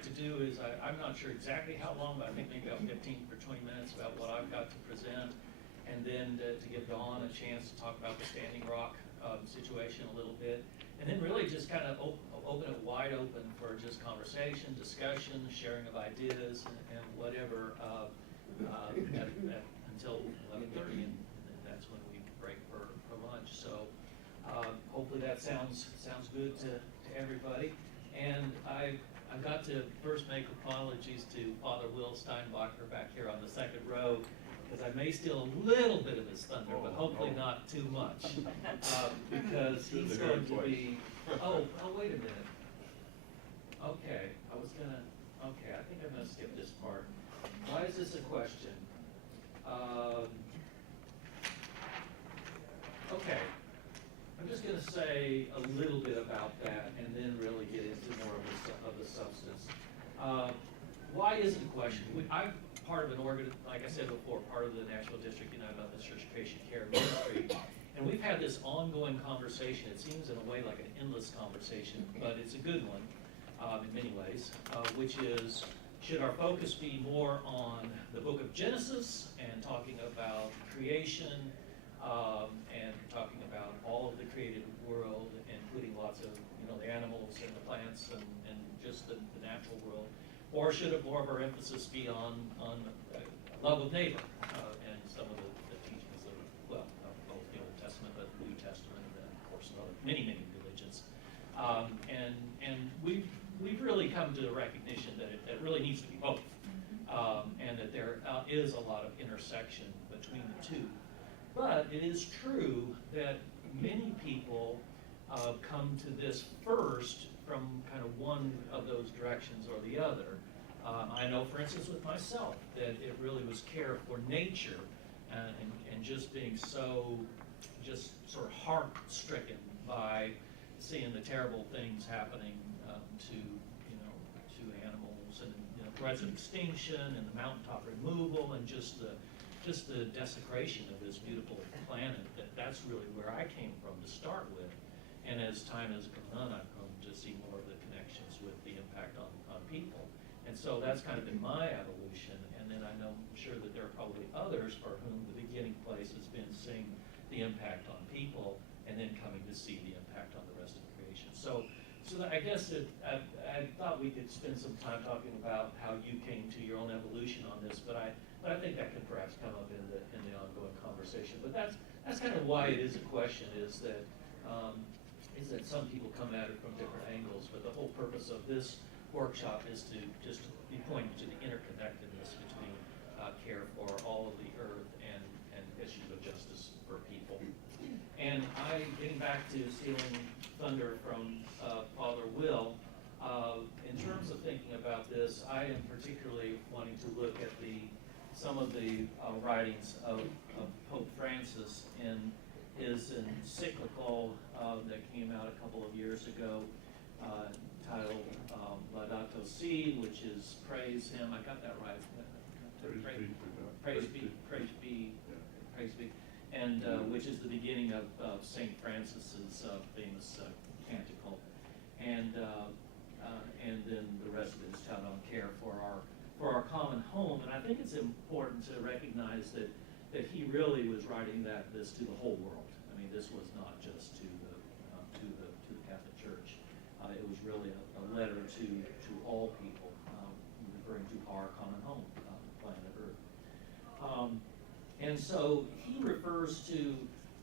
like to do is, I'm not sure exactly how long, but I think maybe about 15 or 20 minutes about what I've got to present, and then to give Dawn a chance to talk about the Standing Rock situation a little bit, and then really just kind of open it wide open for just conversation, discussion, sharing of ideas, and whatever until 11:30, and that's when we break for lunch. So hopefully that sounds good to everybody. And I've got to first make apologies to Father Will Steinbacher back here on the second row, because I may steal a little bit of his thunder, but hopefully not too much, because he's going to be, oh, wait a minute. Okay, I think I'm gonna skip this part. Why is this a question? Okay, I'm just gonna say a little bit about that and then really get into more of the substance. Why is it a question? I'm part of an like I said before, part of the National District United Methodist Church Patient Care Ministry, and we've had this ongoing conversation. It seems in a way like an endless conversation, but it's a good one in many ways, which is, should our focus be more on the book of Genesis and talking about creation and talking about all of the created world, including lots of, the animals and the plants and just the natural world? Or should it more of our emphasis be on love of neighbor and some of the teachings of, both the Old Testament, but the New Testament, and then, of course, many religions. And we've really come to the recognition that it really needs to be both, and that there is a lot of intersection between the two. But it is true that many people come to this first from kind of one of those directions or the other. I know, for instance, with myself, that it really was care for nature and just being so just sort of heart-stricken by seeing the terrible things happening to animals, and threats of extinction and the mountaintop removal and just the desecration of this beautiful planet. That's really where I came from to start with. And as time has gone on, I've come to see more of the connections with the impact on people. And so that's kind of been my evolution. And then I'm sure that there are probably others for whom the beginning place has been seeing the impact on people and then coming to see the impact on the rest of creation. So I guess I thought we could spend some time talking about how you came to your own evolution on this, but I think that could perhaps come up in the ongoing conversation. But that's kind of why it is a question, is that some people come at it from different angles, but the whole purpose of this workshop is to just be pointing to the interconnectedness between care for all of the earth and issues of justice for people. And getting back to stealing thunder from Father Will, in terms of thinking about this, I am particularly wanting to look at some of the writings of Pope Francis in his encyclical that came out a couple of years ago, titled Laudato Si, which is praise him. I got that right. Praise be, and which is the beginning of St. Francis's famous canticle, and then the rest of it is titled on care for our common home. And I think it's important to recognize that he really was writing this to the whole world. I mean, this was not just to the Catholic Church. It was really a letter to all people, referring to our common home, planet Earth. And so he refers to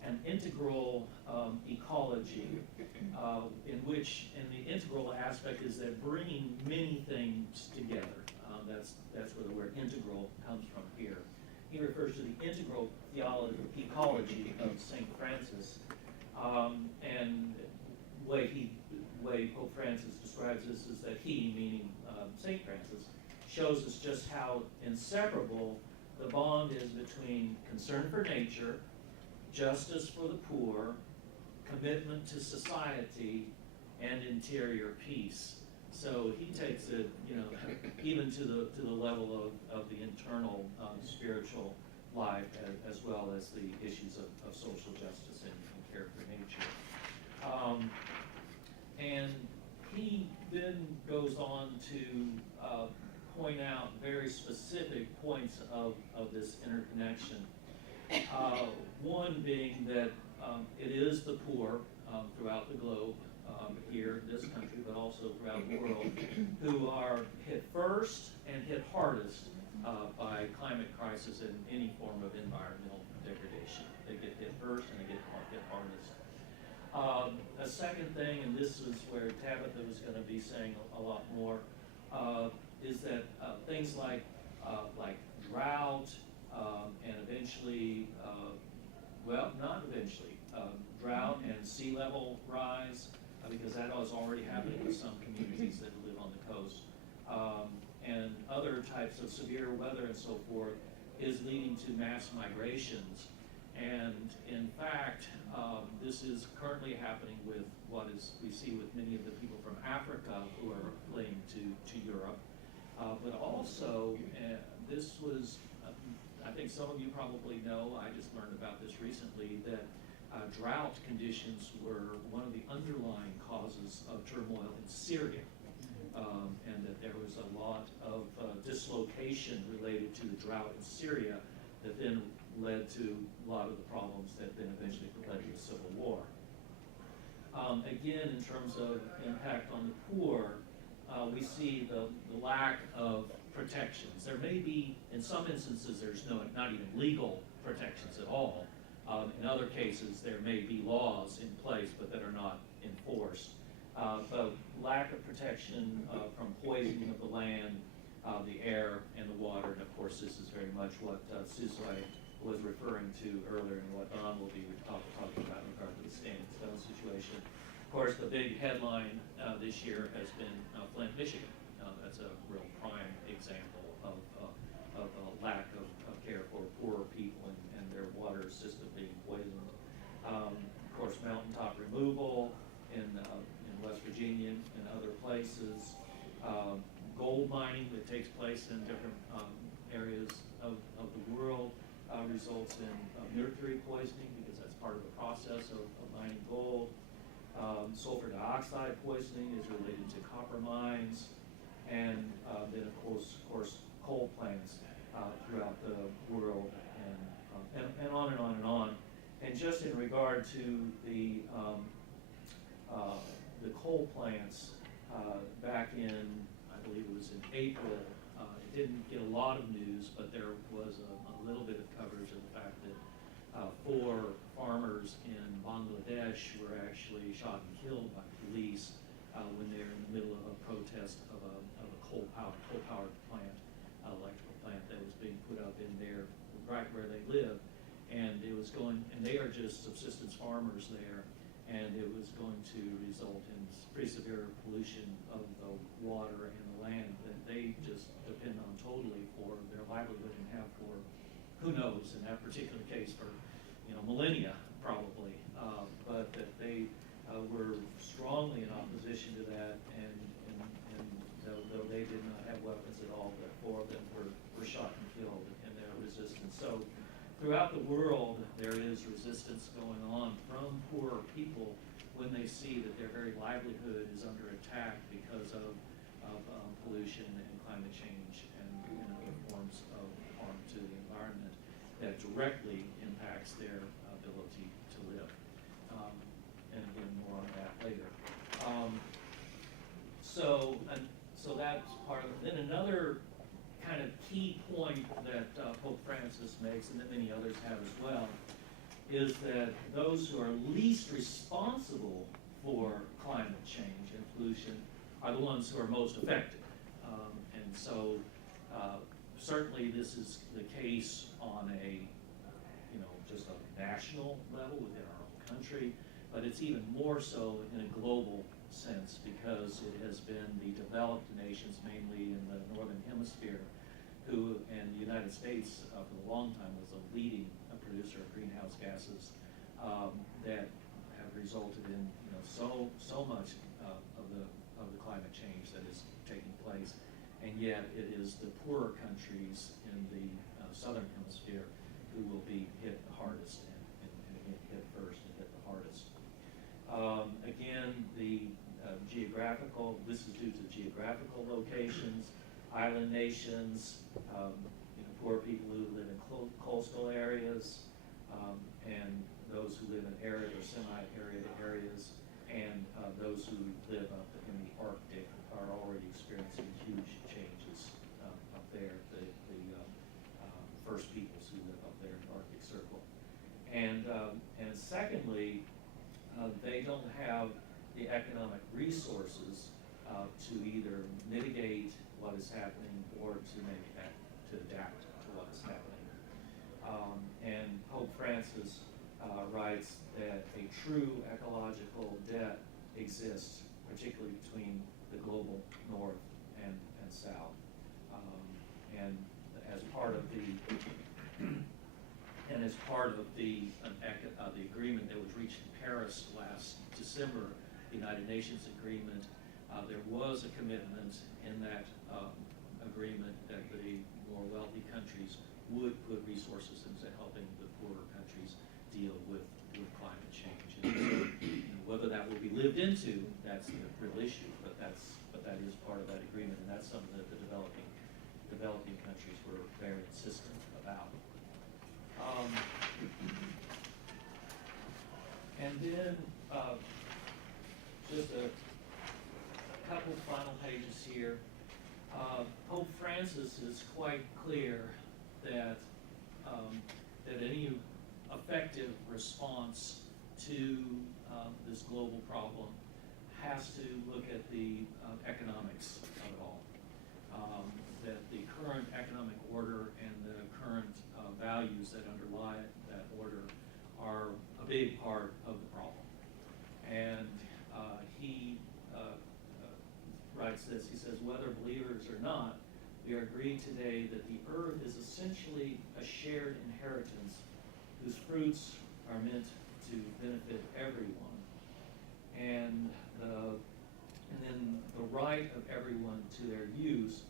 an integral ecology, in the integral aspect is that bringing many things together. That's where the word integral comes from here. He refers to the integral ecology of St. Francis, and the way Pope Francis describes this is that he, meaning St. Francis, shows us just how inseparable the bond is between concern for nature, justice for the poor, commitment to society, and interior peace. So he takes it, even to the level of the internal spiritual life, as well as the issues of social justice and care for nature. And he then goes on to point out very specific points of this interconnection. One being that it is the poor throughout the globe, here in this country, but also throughout the world, who are hit first and hit hardest by climate crisis and any form of environmental degradation. They get hit first and they get hit hardest. A second thing, and this is where Tabitha was going to be saying a lot more, is that things like drought and eventually, well, not eventually, drought and sea level rise, because that is already happening with some communities that live on the coast, and other types of severe weather and so forth, is leading to mass migrations. And in fact, this is currently happening with what is we see with many of the people from Africa who are fleeing to Europe. But also, this was, I think some of you probably know, I just learned about this recently, that drought conditions were one of the underlying causes of turmoil in Syria. And that there was a lot of dislocation related to the drought in Syria that then led to a lot of the problems that then eventually led to the Civil War. Again, in terms of impact on the poor, we see the lack of protections. There may be, in some instances, there's not even legal protections at all. In other cases, there may be laws in place, but that are not enforced. But lack of protection from poisoning of the land, the air, and the water, and of course, this is very much what Suzley was referring to earlier, and what Don will be talking about in regard to the Standing Stone situation. Of course, the big headline this year has been Flint, Michigan. That's a real prime example of a lack of care for poorer people and their water system being poisoned. Of course, mountaintop removal in West Virginia and other places. Gold mining that takes place in different areas of the world results in mercury poisoning, because that's part of the process of mining gold. Sulfur dioxide poisoning is related to copper mines, and then of course coal plants throughout the world, and on and on and on. And just in regard to the coal plants, back in, I believe it was in April, it didn't get a lot of news, but there was a little bit of coverage of the fact that 4 farmers in Bangladesh were actually shot and killed by police when they were in the middle of a protest of a coal-powered plant, electrical plant that was being put up in there, right where they live. And it was going, and they are just subsistence farmers there, and it was going to result in pretty severe pollution of the water and the land that they just depend on totally for their livelihood, and have for, who knows, in that particular case, for millennia probably, but that they were strongly in opposition to that, and though they did not have weapons at all, but 4 of them were shot and killed in their resistance. So throughout the world, there is resistance going on from poorer people when they see that their very livelihood is under attack because of pollution and climate change and other forms of harm to the environment that directly impacts their ability to live. And again, more on that later. So that's part of it. Then another kind of key point that Pope Francis makes, and that many others have as well, is that those who are least responsible for climate change and pollution are the ones who are most affected. And so certainly this is the case on a, just a national level within our own country, but it's even more so in a global sense, because it has been the developed nations, mainly in the Northern Hemisphere, who, and the United States for a long time was a leading producer of greenhouse gases, that have resulted in so much of the climate change that is taking place, and yet it is the poorer countries in the Southern Hemisphere who will be hit the hardest and hit first and hit the hardest. Again, the geographical, this is due to geographical locations, island nations, poor people who live in coastal areas, and those who live in arid or semi-arid areas, and those who live up in the Arctic are already experiencing huge changes up there. The first peoples who live up there in the Arctic Circle, and secondly, they don't have the economic resources to either mitigate what is happening or to adapt to what is happening. And Pope Francis writes that a true ecological debt exists, particularly between the global north and south. And as part of the agreement that was reached in Paris last December, the United Nations agreement, there was a commitment in that agreement that the more wealthy countries would put resources into helping the poorer countries deal with climate change. And whether that will be lived into, that's the real issue, but that is part of that agreement, and that's something that the developing countries were very insistent about. And then just a couple final pages here. Pope Francis is quite clear that any effective response to this global problem has to look at the economics of it all. That the current economic order and the current values that underlie that order are a big part of the problem. And he writes this, he says, whether believers or not, we are agreed today that the earth is essentially a shared inheritance whose fruits are meant to benefit everyone. And then the right of everyone to their use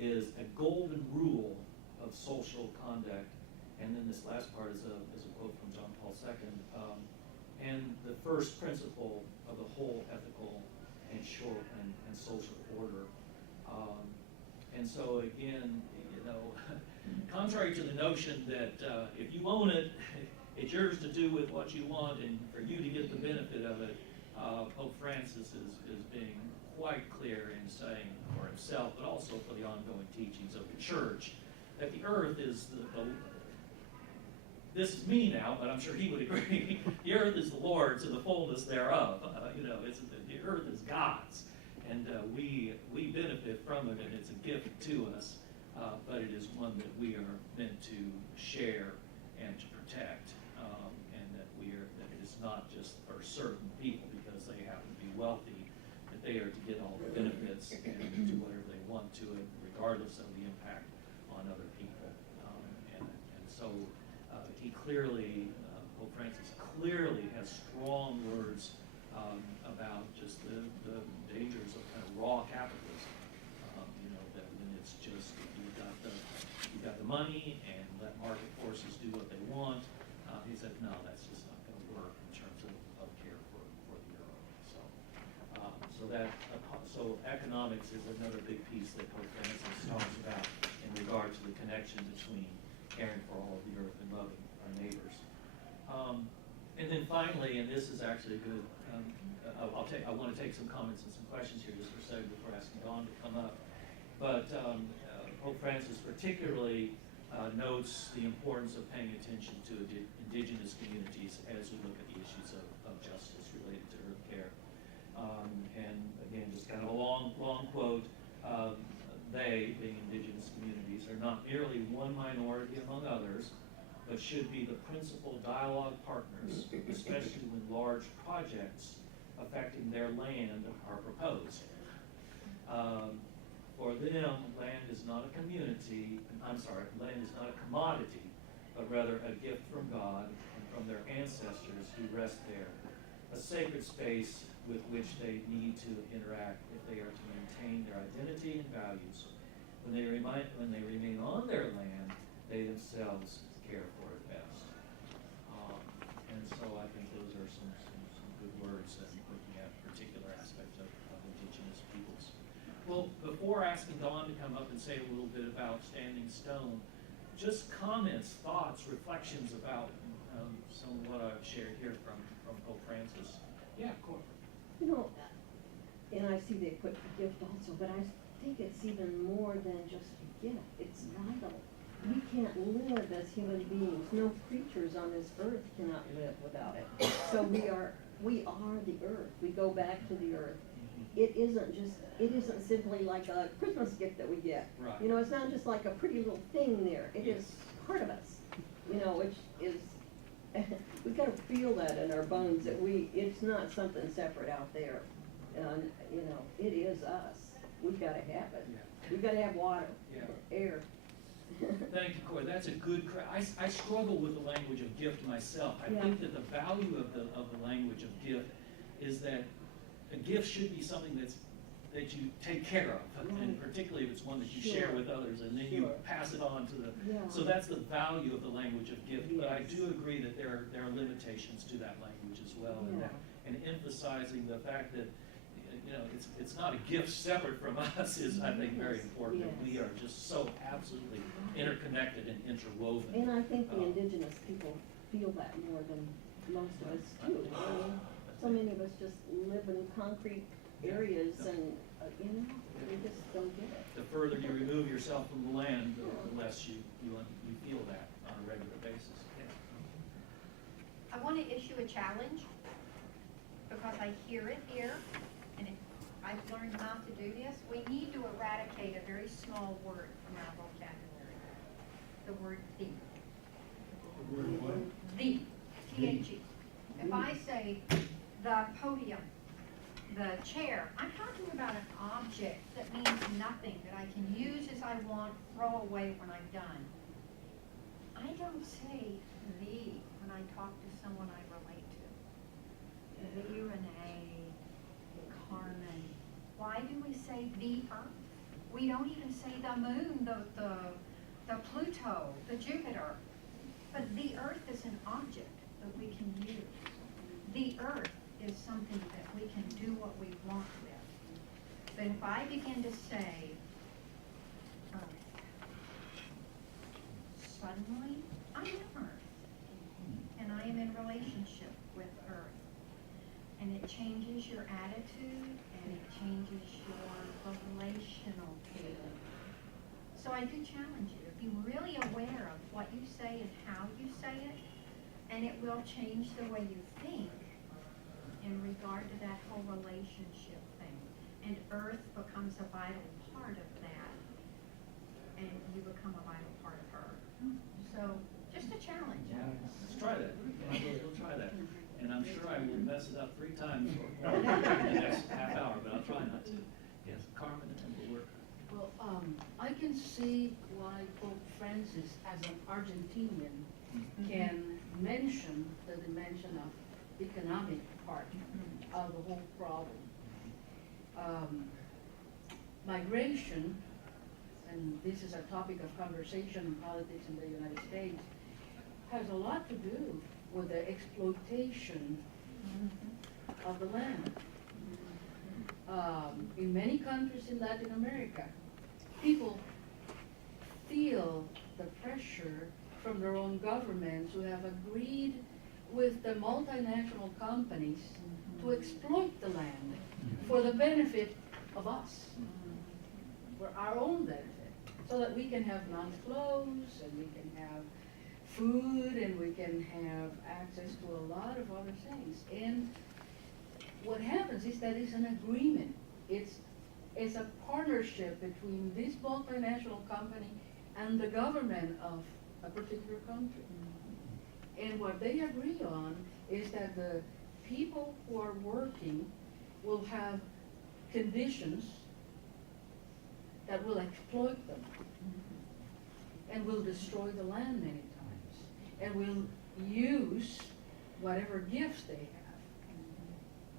is a golden rule of social conduct. And then this last part is a quote from John Paul II, and the first principle of the whole ethical and social order. And so again, contrary to the notion that if you own it, it's yours to do with what you want and for you to get the benefit of it, Pope Francis is being quite clear in saying for himself, but also for the ongoing teachings of the Church, that the earth is this is me now, but I'm sure he would agree. The earth is the Lord's and the fullness thereof. The earth is God's, and we benefit from it, and it's a gift to us. But it is one that we are meant to share and to protect, and that it is not just for certain people because they happen to be wealthy, that they are to get all the benefits and do whatever they want to it, regardless of the impact on other people. And so he clearly, Pope Francis clearly has strong words about just the dangers of kind of raw capitalism. That when it's just you've got the money and let market forces do what they want. He said, no, that's just not going to work in terms of care for the earth. So economics is another big piece that Pope Francis talks about in regard to the connection between caring for all of the earth and loving our neighbors. And then finally, and this is actually a good, I want to take some comments and some questions here just for a second before asking Dawn to come up. But Pope Francis particularly notes the importance of paying attention to indigenous communities as we look at the issues of justice related to earth care. And again, just kind of a long quote, they, being indigenous communities, are not merely one minority among others, but should be the principal dialogue partners, especially when large projects affecting their land are proposed. For them, land is not a land is not a commodity, but rather a gift from God and from their ancestors who rest there, a sacred space with which they need to interact if they are to maintain their identity and values. When they remain on their land, they themselves care for it best. And so I think those are some good words and looking at particular aspects of Well, before asking Dawn to come up and say a little bit about Standing Stone, just comments, thoughts, reflections about some of what I've shared here from Pope Francis. Yeah, of course. You know, and I see they put gift also, but I think it's even more than just a gift. It's vital. We can't live as human beings. No creatures on this earth cannot live without it. So we are the earth. We go back to the earth. It isn't simply like a Christmas gift that we get. Right. You know, it's not just like a pretty little thing there. It is part of us. You know, which is, we gotta feel that in our bones that it's not something separate out there. You know, it is us. We've gotta have it. Yeah. We've gotta have water, air. Thank you, Corey. That's a good. I struggle with the language of gift myself. I think that the value of the language of gift is that a gift should be something that you take care of, and particularly if it's one that you share with others, and then you pass it on to the. So that's the value of the language of gift. But I do agree that there are limitations to that language as well, and emphasizing the fact that, you know, it's not a gift separate from us is, I think, very important. We are just so absolutely interconnected and interwoven. And I think the indigenous people feel that more than most of us do. I mean, so many of us just live in concrete areas and, you know, we just don't get it. The further you remove yourself from the land, the less you feel that on a regular basis. I want to issue a challenge because I hear it here, and I've learned how to do this. We need to eradicate a very small word from our vocabulary, the word "the." The word what? The, T-H-E. If I say the podium, the chair, I'm talking about an object that means nothing, that I can use as I want, throw away when I'm done. I don't say "the" when I talk to someone I relate to. The Renee, Carmen. Why do we say the Earth? We don't even say the moon, the Pluto, the Jupiter. But the Earth is an object that we can use. The Earth is something that we can do what we want with. But if I begin to say Earth, suddenly I am Earth. And I am in relationship with Earth. And it changes your attitude, and it changes your relational feeling. So I do challenge you to be really aware of what you say and how you say it, and it will change the way you think in regard to that whole relationship thing. And Earth becomes a vital part of that, and you become a vital part of her. So, just a challenge. Yeah, let's try that. We'll try that. And I'm sure I will mess it up 3 times in the next half hour, but I'll try not to. Yes, Carmen, and then we'll work. Well, I can see why Pope Francis, as an Argentinian, can mention the dimension of economic part of the whole problem. Migration, and this is a topic of conversation in politics in the United States, has a lot to do with the exploitation of the land. In many countries in Latin America, people feel the pressure from their own governments who have agreed with the multinational companies to exploit the land for the benefit of us, for our own benefit, so that we can have nice clothes and we can have food and we can have access to a lot of other things. And what happens is that it's an agreement. It's a partnership between this multinational company and the government of a particular country. And what they agree on is that the people who are working will have conditions that will exploit them and will destroy the land many times and will use whatever gifts they have.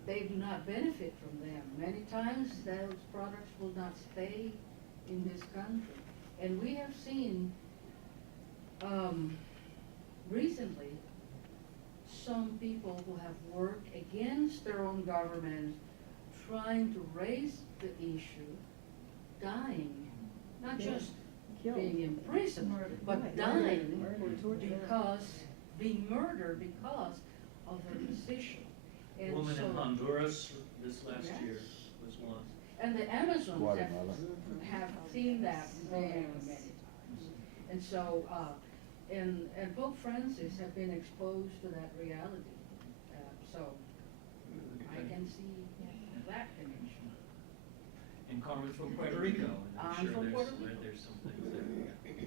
They do not benefit from them. Many times those products will not stay in this country. And we have seen recently some people who have worked against their own government trying to raise the issue dying, not Yeah. just Killed. being imprisoned, but Right, dying murdered, tortured. because, being murdered because of their position. A And woman in so- Honduras this last Yes. year was one. And the Amazons Guatemala. have seen that very many times. And so, and Pope Francis have been exposed to that reality. So I can see that connection. And Carmen's from Puerto Rico, and I'm I'm sure from Puerto Rico. there's some things there. Yeah.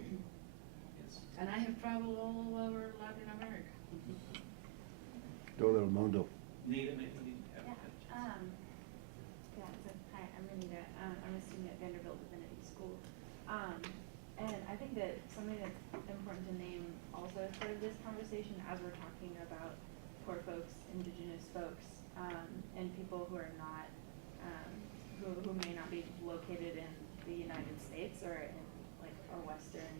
Yes. And I have traveled all over Latin America. Todo el mundo. Nita, maybe you have. Yeah, so, hi, I'm Renita, I'm a student at Vanderbilt Divinity School. And I think that something that's important to name also as part of this conversation, as we're talking about poor folks, indigenous folks, and people who are not, who may not be located in the United States or in like a Western,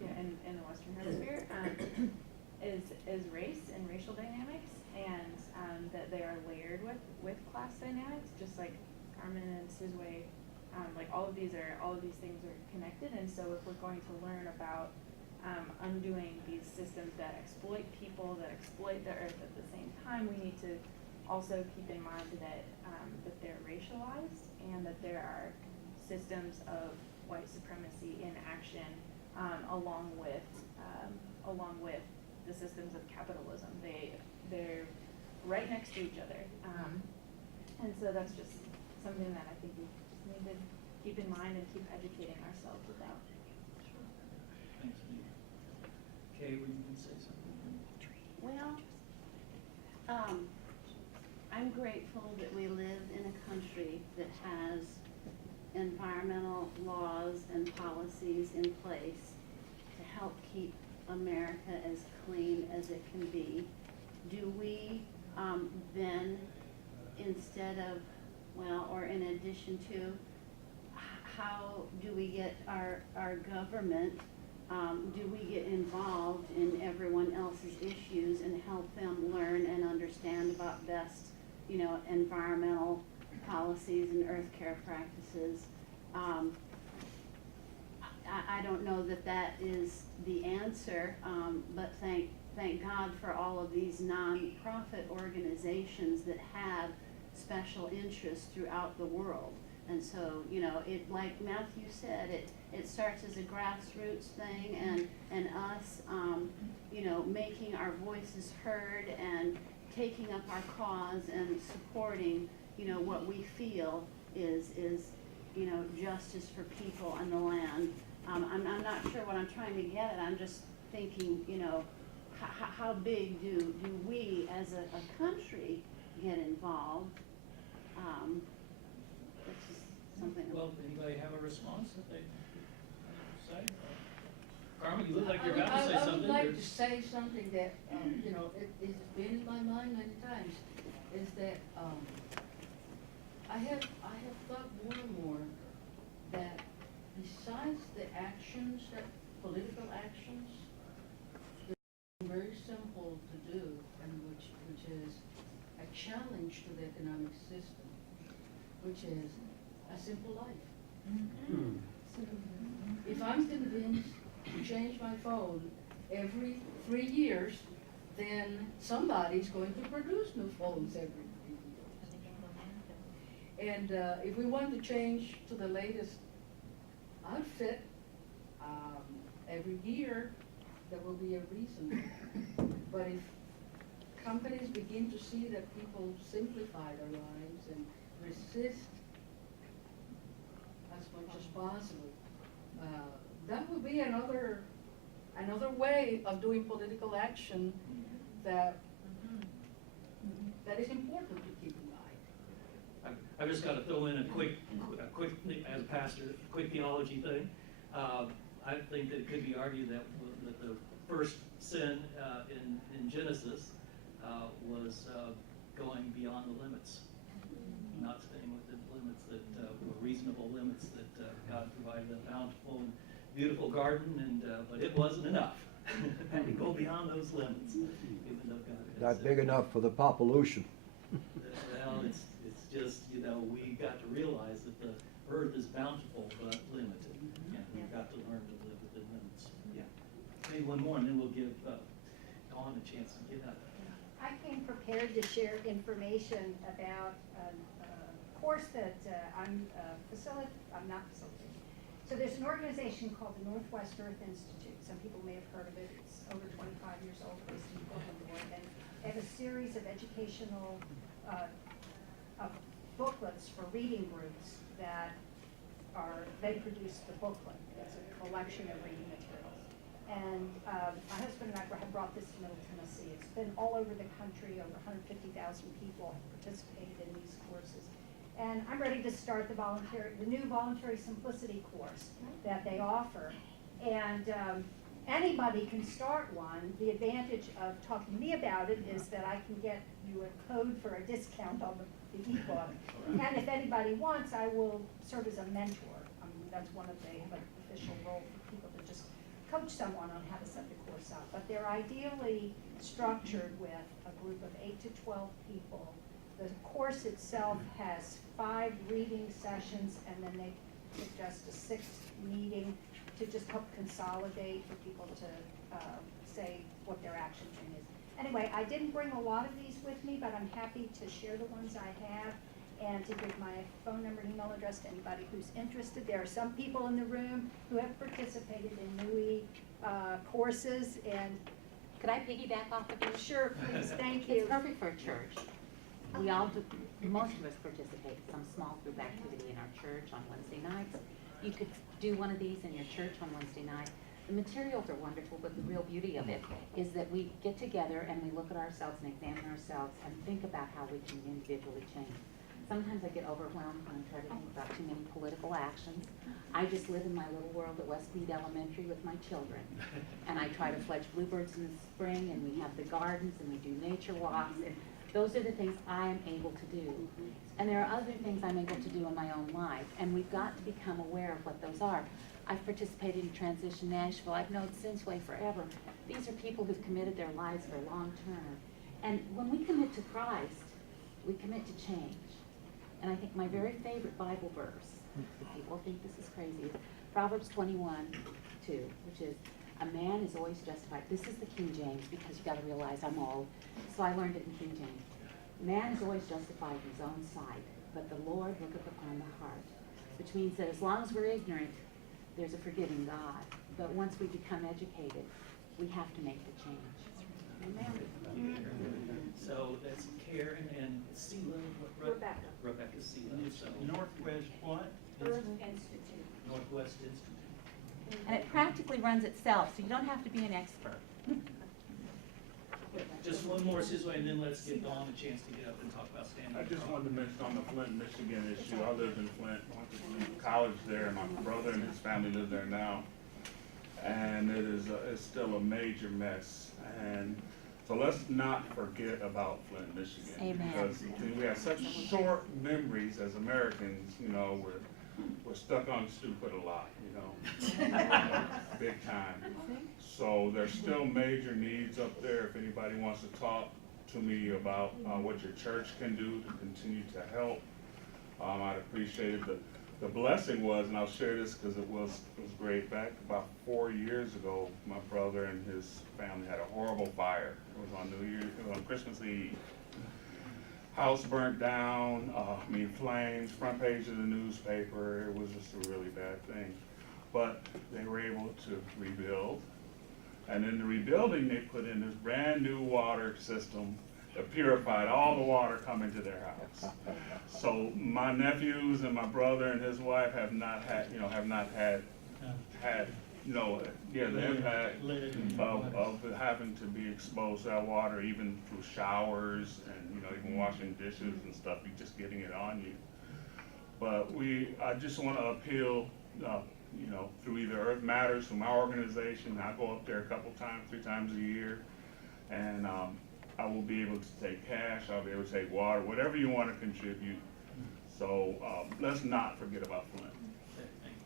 in the Western Hemisphere, is race and racial dynamics, and that they are layered with class dynamics, just like Carmen and Sizwe, like all of these things are connected. And so if we're going to learn about undoing these systems that exploit people, that exploit the earth at the same time, we need to also keep in mind that that they're racialized and that there are systems of white supremacy in action along with the systems of capitalism. They're right next to each other, and so that's just something that I think we just need to keep in mind and keep educating ourselves about. Thanks, Nita. Kay, were you going to say something? Well, I'm grateful that we live in a country that has environmental laws and policies in place to help keep America as clean as it can be. Do we then, instead of, well, or in addition to, how do we get our government, do we get involved in everyone else's issues and help them learn and understand about best, environmental policies and earth care practices? I don't know that that is the answer, but thank God for all of these nonprofit organizations that have special interests throughout the world. And so, it, like Matthew said, it starts as a grassroots thing, and us, making our voices heard and taking up our cause and supporting, what we feel is justice for people and the land. I'm not sure what I'm trying to get at. I'm just thinking, how big do we as a country get involved? That's just something. Well, anybody have a response that they say? Carmen, you look like you're about to say I something. would like You're- to say something that, it's been in my mind many times, is that, I have thought more and more that besides the actions, that political actions, they're very simple to do, and which is a challenge to the economic system, which is a simple life. If I'm convinced to change my phone every 3 years, then somebody's going to produce new phones every 3 years. And if we want to change to the latest outfit, every year there will be a reason. But if companies begin to see that people simplify their lives and resist as much as possible, that would be another way of doing political action that is important to keep in mind. I've just got to throw in a quick, as a pastor, quick theology thing. I think that it could be argued that the first sin in Genesis was going beyond the limits, not staying within limits that were reasonable limits that God provided a bountiful and beautiful garden, and but it wasn't enough. Had to go beyond those limits, even though God had Not said- big enough for the population. Well, it's just, we got to realize that earth is bountiful but limited, and we've got to learn to live within limits. Yeah. Maybe one more, and then we'll give Dawn a chance to get up. I came prepared to share information about a course that I'm not facilitating. So there's an organization called the Northwest Earth Institute. Some people may have heard of it. It's over 25 years old, based in Portland, Oregon. They have a series of educational booklets for reading groups that they produce the booklet. It's a collection of reading materials. And my husband and I have brought this to Middle Tennessee. It's been all over the country. Over 150,000 people have participated in these courses. And I'm ready to start the new voluntary simplicity course that they offer. And anybody can start one. The advantage of talking to me about it is that I can get you a code for a discount on the ebook. And if anybody wants, I will serve as a mentor. That's one of they have an official role for people to just coach someone on how to set the course up. But they're ideally structured with a group of 8 to 12 people. The course itself has 5 reading sessions, and then they suggest a 6th meeting to just help consolidate for people to say what their action plan is. Anyway, I didn't bring a lot of these with me, but I'm happy to share the ones I have and to give my phone number and email address to anybody who's interested. There are some people in the room who have participated in NUI courses, and Could I piggyback off of you? sure, please, thank you. It's perfect for a church. We all do, most of us participate in some small group activity in our church on Wednesday nights. You could do one of these in your church on Wednesday night. The materials are wonderful, but the real beauty of it is that we get together and we look at ourselves and examine ourselves and think about how we can individually change. Sometimes I get overwhelmed when I try to think about too many political actions. I just live in my little world at Westmead Elementary with my children. And I try to fledge bluebirds in the spring, and we have the gardens, and we do nature walks, and those are the things I am able to do. And there are other things I'm able to do in my own life, and we've got to become aware of what those are. I've participated in Transition Nashville. I've known Sinchway forever. These are people who've committed their lives for long term. And when we commit to Christ, we commit to change. And I think my very favorite Bible verse, if people think this is crazy, is Proverbs 21:2, which is, a man is always justified. This is the King James, because you gotta realize I'm old, so I learned it in King James. Man is always justified in his own sight, but the Lord looketh upon the heart. Which means that as long as we're ignorant, there's a forgiving God. But once we become educated, we have to make the change. Amen. So that's Karen and Sela. Rebecca Sela. So Northwest what? Earth Institute. Northwest Institute. And it practically runs itself, so you don't have to be an expert. Just one more Sizway, and then let's give Dawn a chance to get up and talk about standing. I just wanted to mention on the Flint, Michigan issue, I lived in Flint, went to college there, and my brother and his family live there now. And it is, it's still a major mess. And so let's not forget about Flint, Michigan. Amen. Because we have such short memories as Americans, you know, we're stuck on stupid a lot, you know, big time. So there's still major needs up there. If anybody wants to talk to me about what your church can do to continue to help, I'd appreciate it. The blessing was, and I'll share this because it was great, back about 4 years ago, my brother and his family had a horrible fire. It was on New Year's, it was on Christmas Eve. House burnt down, flames, front page of the newspaper. It was just a really bad thing. But they were able to rebuild. And in the rebuilding, they put in this brand new water system that purified all the water coming to their house. So my nephews and my brother and his wife have not had the impact of having to be exposed to that water, even through showers and, you know, even washing dishes and stuff, you just getting it on you. But I just want to appeal, you know, through either Earth Matters, from our organization. I go up there 3 times a year, and I will be able to take cash, I'll be able to take water, whatever you want to contribute. So let's not forget about Flint. Okay, thanks.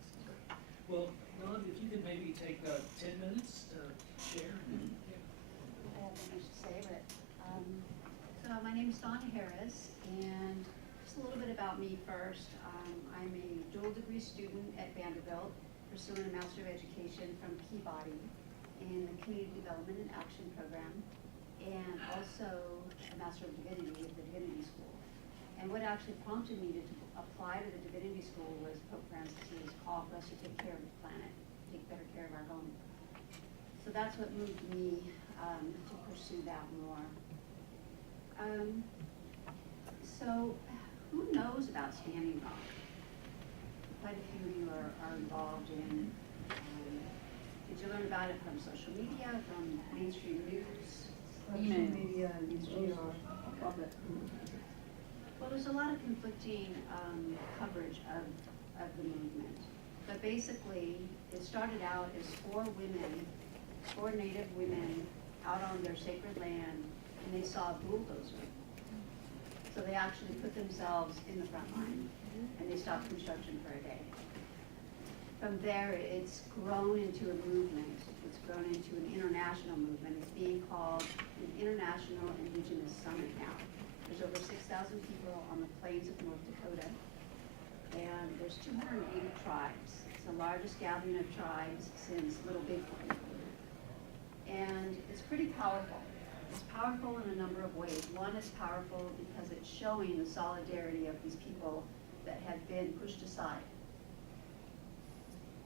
Well, Dawn, if you could maybe take 10 minutes to share. I have much to say, but, so my name is Dawn Harris, and just a little bit about me first. I'm a dual dual degree student at Vanderbilt, pursuing a Master of Education from Peabody in the Community Development and Action Program, and also a Master of Divinity at the Divinity School. And what actually prompted me to apply to the Divinity School was Pope Francis's call for us to take care of the planet, take better care of our home. So that's what moved me to pursue that more. So who knows about Standing Rock? Quite a few of you are involved in. Did you learn about it from social media, from mainstream news? Social media and GR, love it. Well, there's a lot of conflicting coverage of the movement. But basically, it started out as four Native women out on their sacred land, and they saw a bulldozer. So they actually put themselves in the front line, and they stopped construction for a day. From there, it's grown into a movement. It's grown into an international movement. It's being called an International Indigenous Summit now. There's over 6,000 people on the plains of North Dakota, and there's 280 tribes. It's the largest gathering of tribes since Little Bigfoot. And it's pretty powerful. It's powerful in a number of ways. One is powerful because it's showing the solidarity of these people that have been pushed aside.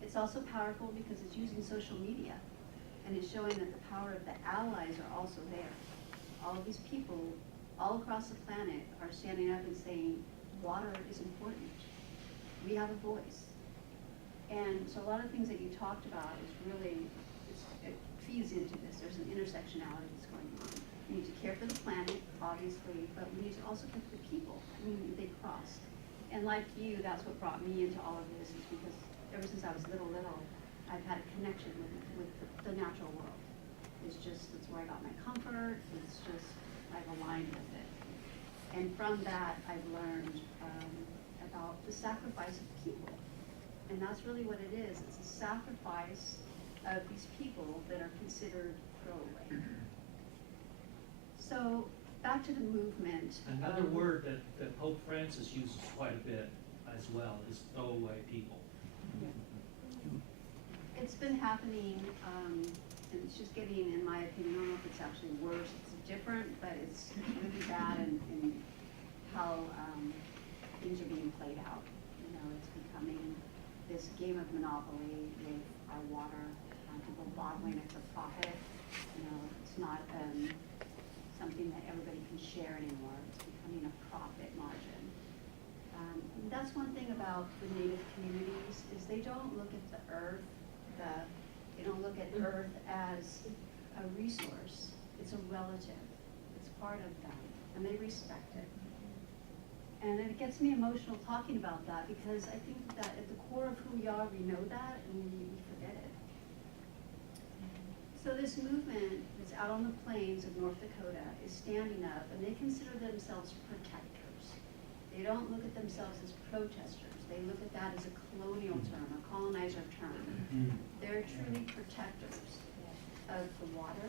It's also powerful because it's using social media, and it's showing that the power of the allies are also there. All of these people all across the planet are standing up and saying, water is important. We have a voice. And so a lot of things that you talked about is really, it feeds into this. There's an intersectionality that's going on. We need to care for the planet, obviously, but we need to also care for the people. I mean, they cross. And like you, that's what brought me into all of this, is because ever since I was little, I've had a connection with the natural world. It's where I got my comfort. It's just, I've aligned with it. And from that, I've learned about the sacrifice of people. And that's really what it is. It's a sacrifice of these people that are considered throwaway. So back to the movement. Another word that Pope Francis uses quite a bit as well is throwaway people. It's been happening, and it's just getting, in my opinion, I don't know if it's actually worse, it's different, but it's really bad in how things are being played out. You know, it's becoming this game of monopoly with our water, people bottling it for profit. You know, it's not something that everybody can share anymore. It's becoming a profit margin. That's one thing about the Native communities, is they don't look at the earth, they don't look at earth as a resource. It's a relative. It's part of them, and they respect it. And it gets me emotional talking about that, because I think that at the core of who we are, we know that, and we forget it. So this movement that's out on the plains of North Dakota is standing up, and they consider themselves protectors. They don't look at themselves as protesters. They look at that as a colonial term, a colonizer term. They're truly protectors of the water,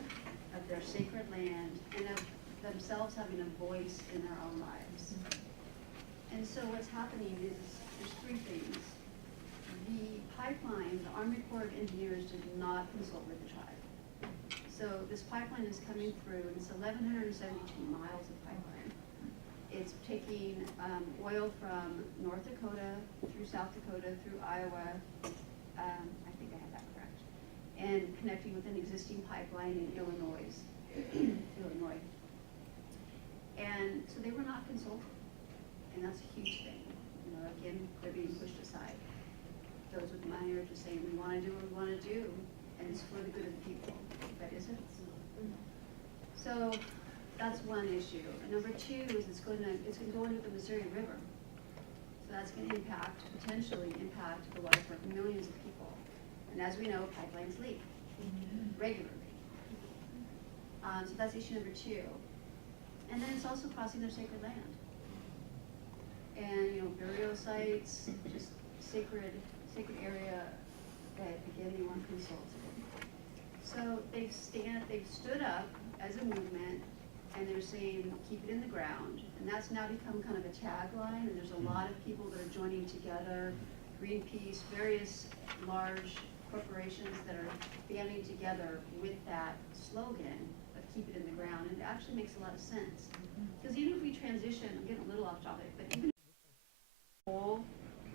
of their sacred land, and of themselves having a voice in their own lives. And so what's happening is, there's three things. The pipeline, the Army Corps of Engineers did not consult with the tribe. So this pipeline is coming through, and it's 1,172 miles of pipeline. It's taking oil from North Dakota, through South Dakota, through Iowa, I think I have that correct, and connecting with an existing pipeline in Illinois. And so they were not consulted, and that's a huge thing. You know, again, they're being pushed aside. Those with money are just saying, we want to do what we want to do, and it's for the good of the people. But is it? So that's one issue. And number two is it's going to go into the Missouri River. So that's going to potentially impact the life of millions of people. And as we know, pipelines leak regularly. So that's issue number two. And then it's also crossing their sacred land. And, you know, burial sites, just sacred area that, again, they weren't consulted. So they've stood up as a movement, and they're saying, keep it in the ground. And that's now become kind of a tagline, and there's a lot of people that are joining together. Greenpeace, various large corporations that are banding together with that slogan of keep it in the ground, and it actually makes a lot of sense. Because even if we transition, I'm getting a little off topic, but even if we coal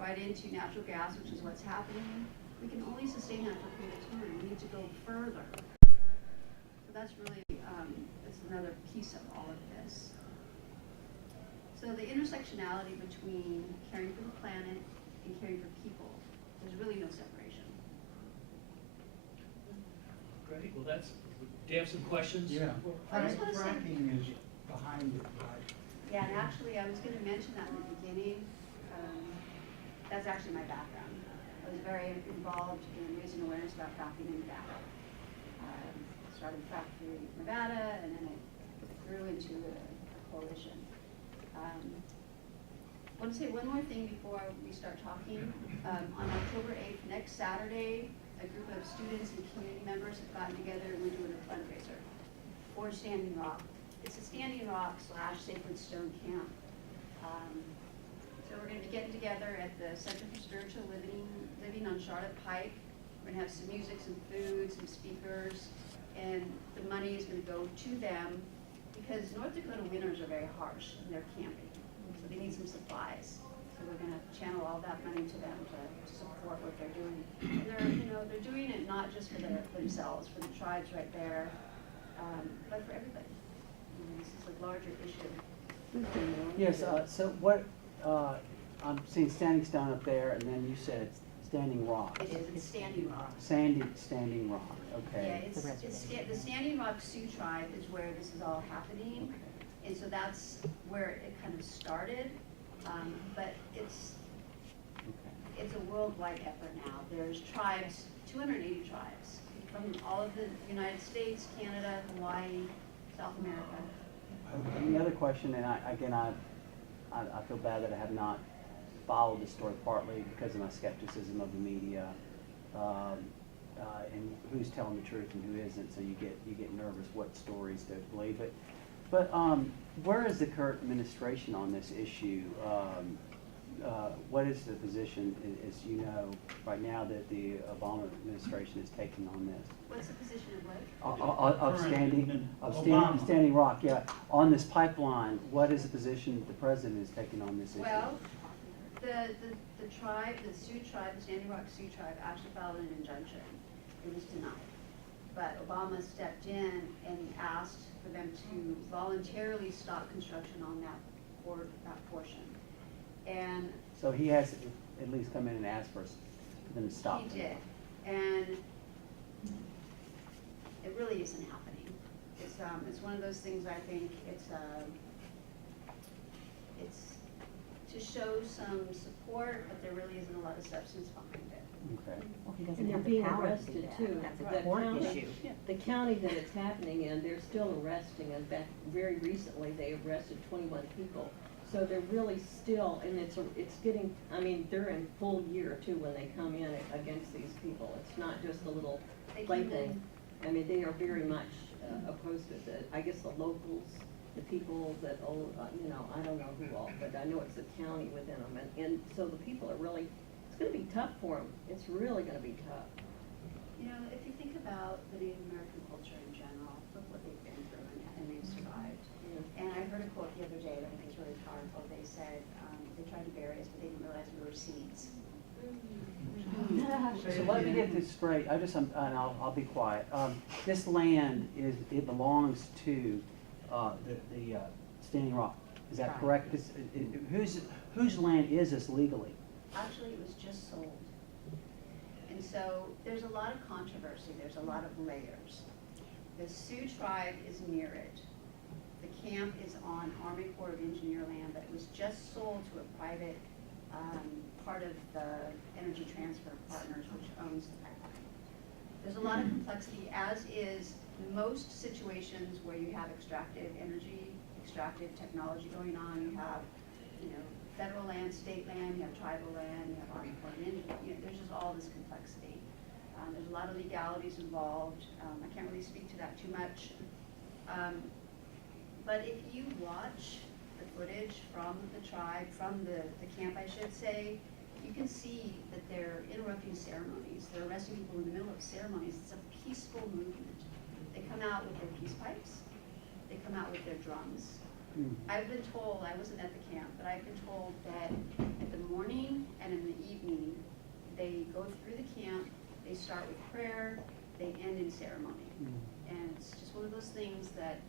right into natural gas, which is what's happening, we can only sustain that for a period of time. We need to go further. So that's really, that's another piece of all of this. So the intersectionality between caring for the planet and caring for people, there's really no separation. Great, well, that's, do you have some questions? Yeah, I just wanna say- fracking is behind it, right? Yeah, and actually, I was gonna mention that in the beginning. That's actually my background. I was very involved in raising awareness about fracking in Nevada. Started frack through Nevada, and then it grew into a coalition. I want to say one more thing before we start talking. On October 8th, next Saturday, a group of students and community members have gotten together and we're doing a fundraiser for Standing Rock. It's a Standing Rock / Sacred Stone Camp. So we're going to be getting together at the Center for Spiritual Living on Charlotte Pike. We're going to have some music, some food, some speakers, and the money is going to go to them because North Dakota winters are very harsh and they're camping. So they need some supplies. So we're going to channel all that money to them to support what they're doing. And they're doing it not just for themselves, for the tribes right there, but for everybody. This is a larger issue. Yes, so what, I'm seeing Standing Stone up there, and then you said Standing Rock. It is, it's Standing Rock. Standing Rock, okay. Yeah, the Standing Rock Sioux tribe is where this is all happening. And so that's where it kind of started. But it's a worldwide effort now. There's tribes, 280 tribes from all of the United States, Canada, Hawaii, South America. And the other question, and I feel bad that I have not followed this story partly because of my skepticism of the media, and who's telling the truth and who isn't. So you get nervous what stories to believe. But where is the current administration on this issue? What is the position, as you know, right now that the Obama administration is taking on this? What's the position of what? Of Standing Rock, yeah. On this pipeline, what is the position that the president is taking on this issue? Well, the tribe, the Sioux tribe, the Standing Rock Sioux tribe actually filed an injunction. It was denied. But Obama stepped in and asked for them to voluntarily stop construction on that portion. And so he has at least come in and asked for them to stop. He did. And it really isn't happening. It's one of those things. I think it's to show some support, but there really isn't a lot of substance behind it. Okay. Well, he doesn't And they're have the being power to do arrested that. too. That's The a court county- issue. The county that it's happening in, they're still arresting, and back very recently, they arrested 21 people. So they're really still, and it's getting, I mean, they're in full gear too when they come in against these people. It's not just a little They plaything. I mean, they are very much opposed to it. I guess the locals, the people that own, I don't know who all, but I know it's the county within them. And so the people are really, it's gonna be tough for them. It's really gonna be tough. If you think about the Native American culture in general, look what they've been through and they've survived. And I heard a quote the other day that I think is really powerful. They said, they tried to bury us, but they didn't realize we were seeds. So let me get this straight. And I'll be quiet. This land it belongs to the Standing Rock. Is that correct? Whose land is this legally? Actually, it was just sold. And so there's a lot of controversy. There's a lot of layers. The Sioux tribe is near it. The camp is on Army Corps of Engineer land, but it was just sold to a private part of the Energy Transfer Partners, which owns the pipeline. There's a lot of complexity, as is most situations where you have extractive energy, extractive technology going on. You have, federal land, state land, you have tribal land, you have Army Corps of Engineers. There's just all this complexity. There's a lot of legalities involved. I can't really speak to that too much. But if you watch the footage from the tribe, from the camp, I should say, you can see that they're interrupting ceremonies, they're arresting people in the middle of ceremonies. It's a peaceful movement. They come out with their peace pipes, they come out with their drums. I've been told, I wasn't at the camp, but I've been told that at the morning and in the evening, they go through the camp, they start with prayer, they end in ceremony. And it's just one of those things that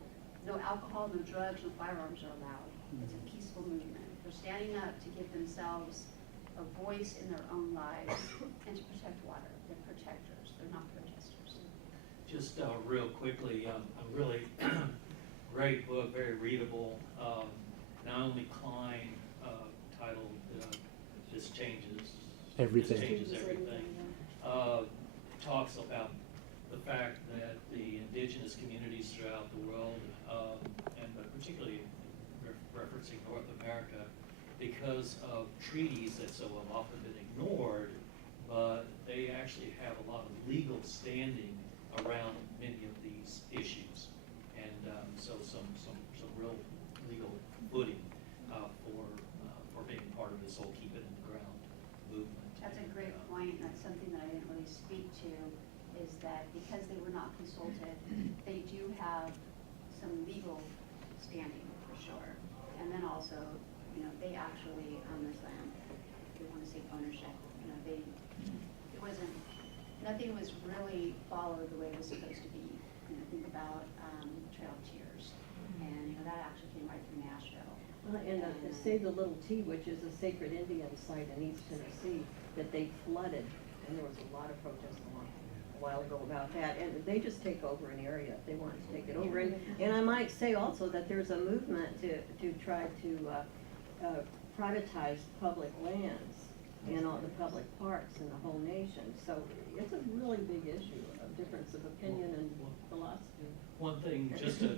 no alcohol, no drugs, no firearms are allowed. It's a peaceful movement. They're standing up to give themselves a voice in their own lives and to protect water. They're protectors, they're not protesters. Just real quickly, a really great book, very readable. Naomi Klein, titled "This Changes Everything." This Changes Everything. Talks about the fact that the indigenous communities throughout the world, and particularly referencing North America, because of treaties that so have often been ignored, but they actually have a lot of legal standing around many of these issues. And so some real legal footing for being part of this whole keep it in the ground movement. That's a great point. That's something that I didn't really speak to, is that because they were not consulted, they do have some legal standing for sure. And then also, you know, they actually own this land. They want to say ownership. You know, nothing was really followed the way it was supposed to be. You know, think about Trail of Tears, and you know, that actually came right through Nashville. And Save the Little T, which is a sacred Indian site in East Tennessee, that they flooded, and there was a lot of protests a while ago about that, and they just take over an area. They wanted to take it over, and I might say also that there's a movement to try to privatize public lands and all the public parks in the whole nation. So it's a really big issue, a difference of opinion and philosophy. One thing,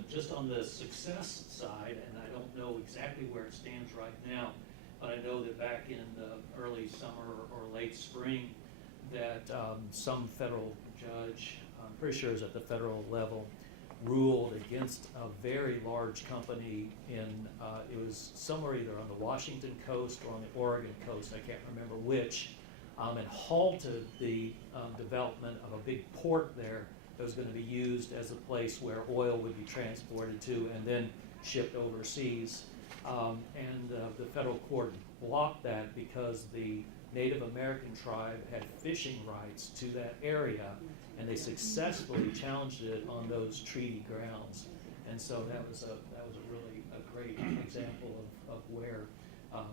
just on the success side, and I don't know exactly where it stands right now, but I know that back in the early summer or late spring, that some federal judge, I'm pretty sure it was at the federal level, ruled against a very large company in, it was somewhere either on the Washington coast or on the Oregon coast, I can't remember which, and halted the development of a big port there that was going to be used as a place where oil would be transported to and then shipped overseas. And the federal court blocked that because the Native American tribe had fishing rights to that area, and they successfully challenged it on those treaty grounds. And so that was a really a great example of where an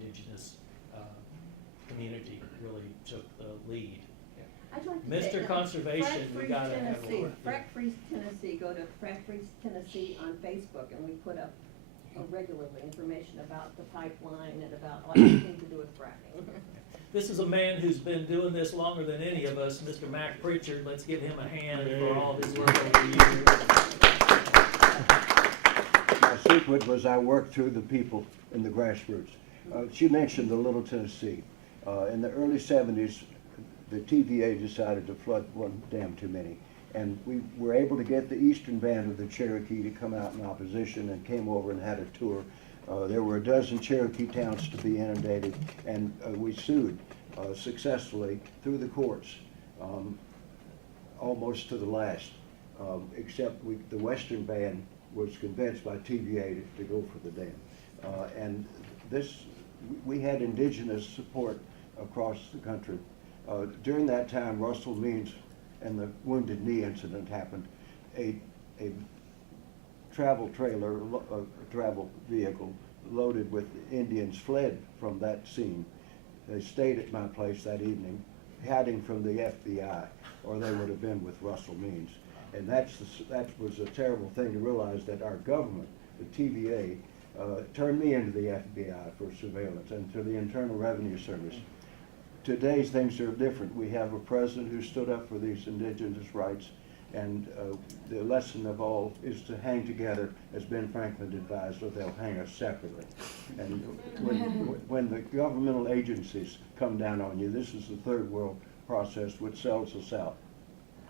indigenous community really took the lead. I'd like to Mr. say, Conservation, we Frack gotta Freeze, have a Tennessee. word. Frack Freeze, Tennessee, go to Frack Freeze, Tennessee on Facebook, and we put up regularly information about the pipeline and about everything to do with fracking. This is a man who's been doing this longer than any of us, Mr. Mac Pritchard. Let's give him a hand for all his work over the years. My secret was I worked through the people in the grassroots. She mentioned the Little Tennessee. In the early 70s, the TVA decided to flood one dam too many. And we were able to get the eastern band of the Cherokee to come out in opposition and came over and had a tour. There were a dozen Cherokee towns to be inundated, and we sued successfully through the courts, almost to the last, except the western band was convinced by TVA to go for the dam. And we had indigenous support across the country. During that time, Russell Means and the Wounded Knee incident happened. A travel trailer, a travel vehicle loaded with Indians fled from that scene. They stayed at my place that evening, hiding from the FBI, or they would have been with Russell Means. And that was a terrible thing to realize, that our government, the TVA, turned me into the FBI for surveillance and to the Internal Revenue Service. Today's things are different. We have a president who stood up for these indigenous rights, and the lesson of all is to hang together, as Ben Franklin advised, or they'll hang us separately. And when the governmental agencies come down on you, this is the third world process which sells us out.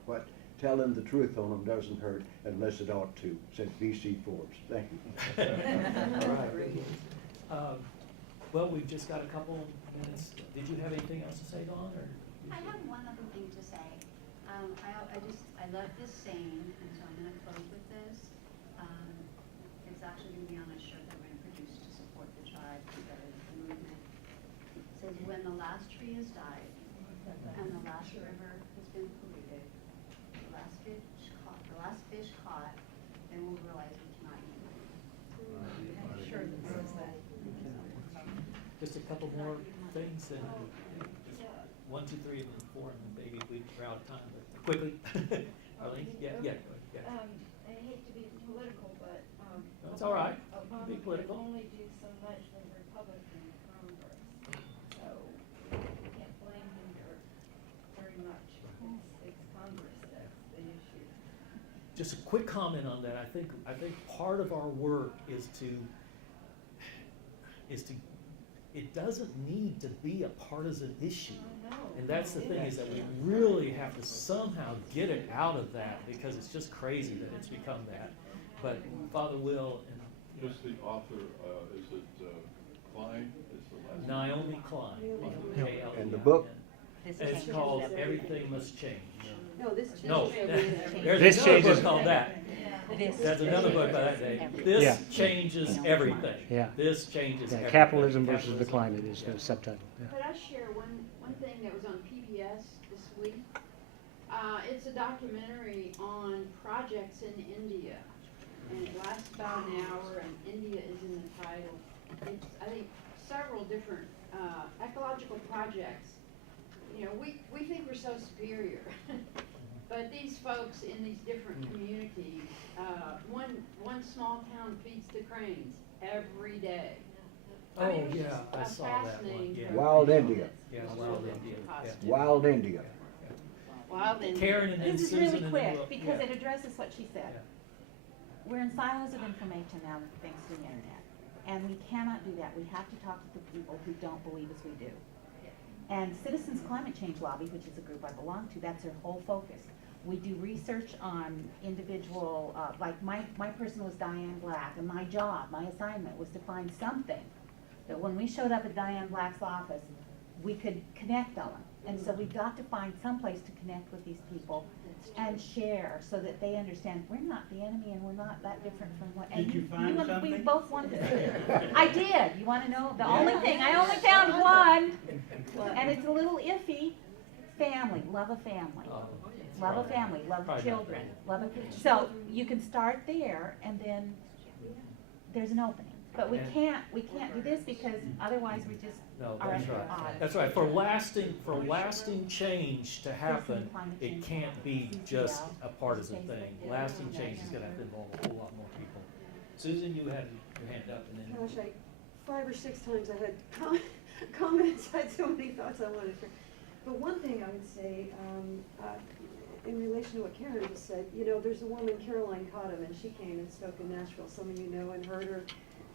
But telling the truth on them doesn't hurt unless it ought to, said B.C. Forbes. Thank you. All right. Well, we've just got a couple minutes. Did you have anything else to say, Dawn, or? I have one other thing to say. I love this saying, and so I'm gonna close with this. It's actually gonna be on a shirt that we're gonna produce to support the tribe, the movement. It says, when the last tree has died, and the last river has been polluted, the last fish caught, then we'll realize we cannot eat money. Sure that says that. Just a couple more things, and just 1, 2, 3, and then 4, and then maybe we're out of time, but quickly. Arlene? Yeah, yeah, go ahead, yeah. I hate to be political, but, That's all right. Obama Be can political. only do so much when Republican Congress, so you can't blame him very much. It's Congress that's the issue. Just a quick comment on that. I think part of our work is to, it doesn't need to be a partisan issue. I know. And that's the thing, is that we really have to somehow get it out of that, because it's just crazy that it's become that. But Father Will and Who's the author, is it Klein, is the last? Naomi Klein. K-L-E-I-N. And the book? This And it's changes called everything. Everything Must Change. No, this No, changes. there's This another changes- book called that. This There's another book by that name. everything. This Yeah. changes everything. Yeah. This changes Yeah, everything. capitalism versus the Capitalism. climate is Yeah. the subtitle. Yeah. Could I share one thing that was on PBS this week? It's a documentary on projects in India, and it lasts about an hour, and India is in the title. It's, I think, several different ecological projects. You know, we think we're so superior, but these folks in these different communities, one small town feeds the cranes every day. I mean, Oh, it was yeah, just I a saw that one, fascinating yeah. program. Wild India. Yeah, It's Wild really India, yeah. positive. Wild India. Wild India. Karen and then This is Susan really and then quick, we'll- because yeah. it addresses what she said. Yeah. We're in silos of information now, thanks to the internet, and we cannot do that. We have to talk to the people who don't believe as we do. And Citizens Climate Change Lobby, which is a group I belong to, that's their whole focus. We do research on individual, like my person was Diane Black, and my job, my assignment was to find something that when we showed up at Diane Black's office, we could connect on. And so we've got to find some place to connect with these people and share, so that they understand we're not the enemy and we're not that different from what. Did you find We something? both wanted to see it. I did. You want to know the only thing? I only found one, and it's a little iffy. Family, love of family. Oh, Love of family, love of Probably not children, love of, so you can start there, and then there's an opening. But we And- can't do this, because otherwise we just No, are that's at right. odds. That's right. For lasting change to happen, Climate it change can't be CCL, just a partisan Facebook. thing. Lasting change is gonna have to involve a whole lot more people. Susan, you had your hand up, and then. Gosh, 5 or 6 times I had comments, I had so many thoughts I wanted to share. But one thing I would say, in relation to what Karen just said, you know, there's a woman, Caroline Cottom, and she came and spoke in Nashville. Some of you know and heard her.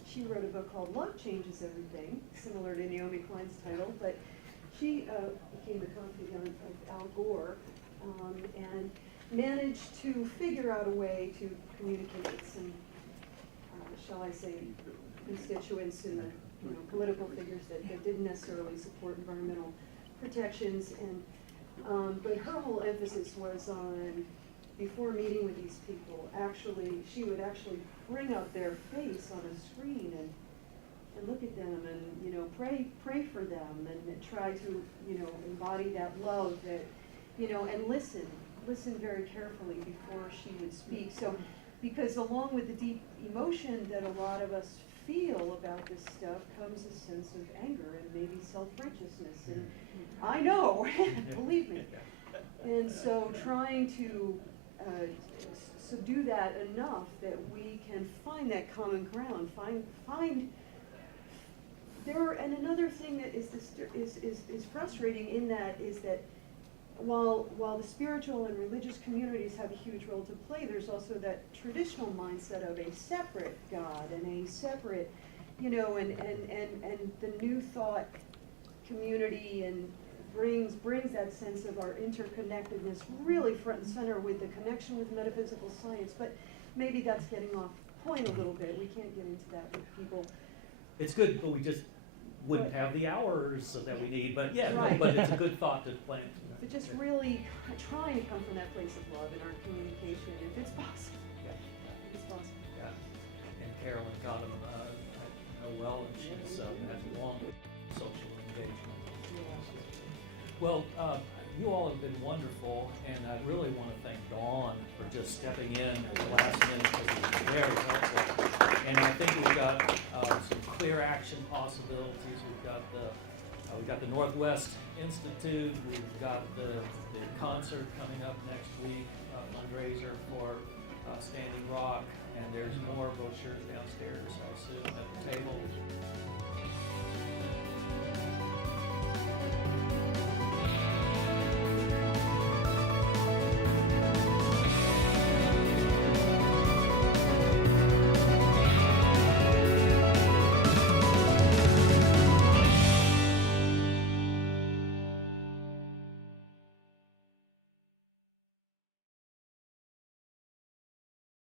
She wrote a book called Love Changes Everything, similar to Naomi Klein's title, but she became the confidant of Al Gore, and managed to figure out a way to communicate with some, shall I say, constituents in the, you know, political figures that didn't necessarily support environmental protections, and but her whole emphasis was on, before meeting with these people, she would actually bring up their face on a screen and look at them and, you know, pray for them and try to, you know, embody that love that, you know, and listen very carefully before she would speak. So, because along with the deep emotion that a lot of us feel about this stuff comes a sense of anger and maybe self-righteousness, and I know, believe me. And so trying to subdue that enough that we can find that common ground, find there. And another thing that is frustrating in that is that while the spiritual and religious communities have a huge role to play, there's also that traditional mindset of a separate God and a separate, you know, and the New Thought community and brings that sense of our interconnectedness really front and center with the connection with metaphysical science. But maybe that's getting off point a little bit. We can't get into that with people. It's good, but we just, wouldn't have the hours that we need, but yeah, no, Right. but it's a good thought to plant. But just really trying to come from that place of love in our communication, if it's possible, Yeah. if it's possible. Yeah. And Carolyn got them, I know well, and she's had long social engagement. Well, you all have been wonderful, and I really want to thank Dawn for just stepping in at the last minute, because it was very helpful. And I think we've got some clear action possibilities. We've got the Northwest Institute, we've got the concert coming up next week, fundraiser for Standing Rock, and there's more brochures downstairs, I assume, at the table.